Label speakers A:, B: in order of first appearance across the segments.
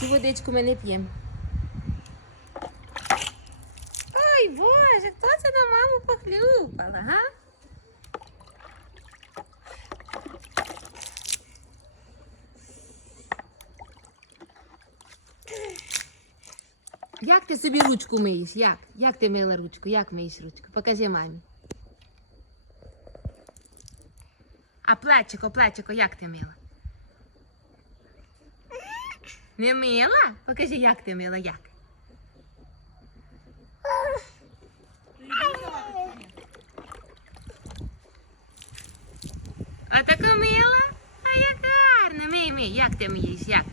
A: Цю водичку ми не п'ємо. Ой, Боже, хто це на маму похлюпала, га? Як ти собі ручку миєш? Як? Як ти мила ручку? Як миєш ручку? Покажи мамі. А плечико, плечико, як ти мила? Не мила? Покажи, як ти мила, як? А така мила? А як гарна. мій, мій, як ти мієш, як?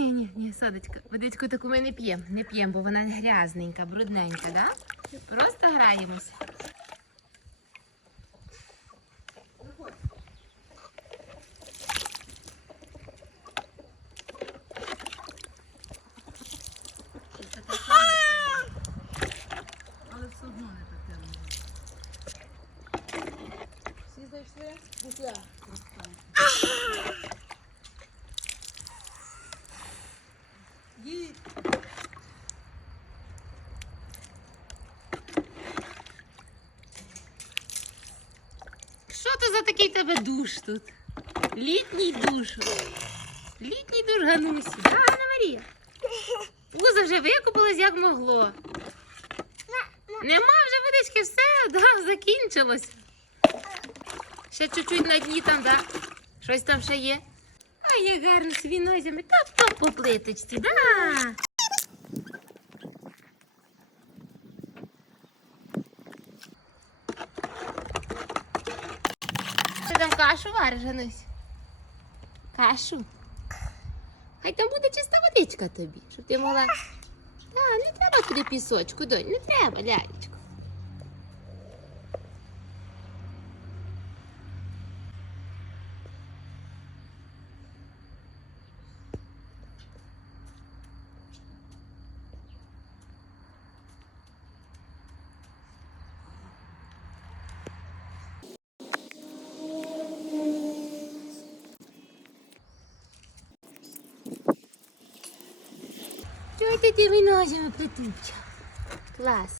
A: Ні, ні, ні, садочка, водичку таку ми не п'ємо. Не п'ємо, бо вона грязненька, брудненька, да? Просто граємося.
B: Але все одно не таке. Всі зайшли? Букля.
A: Що це за такий тебе душ тут? Літній душ. Літній душ Ганусі. Да, Ганна Марія? Пузо вже викупилось як могло. Нема вже водички, все, да, закінчилось. Ще чуть-чуть на дні там, да? Щось там ще є. А як гарно свінозями. Та то по плиточці, да. Ти там кашу вариш, Ганусь? Кашу? Хай там буде чиста водичка тобі, щоб ти могла. Та, не треба туди пісочку, донь, не треба, лялечко. Чого ти тими ножами притупчав? Клас.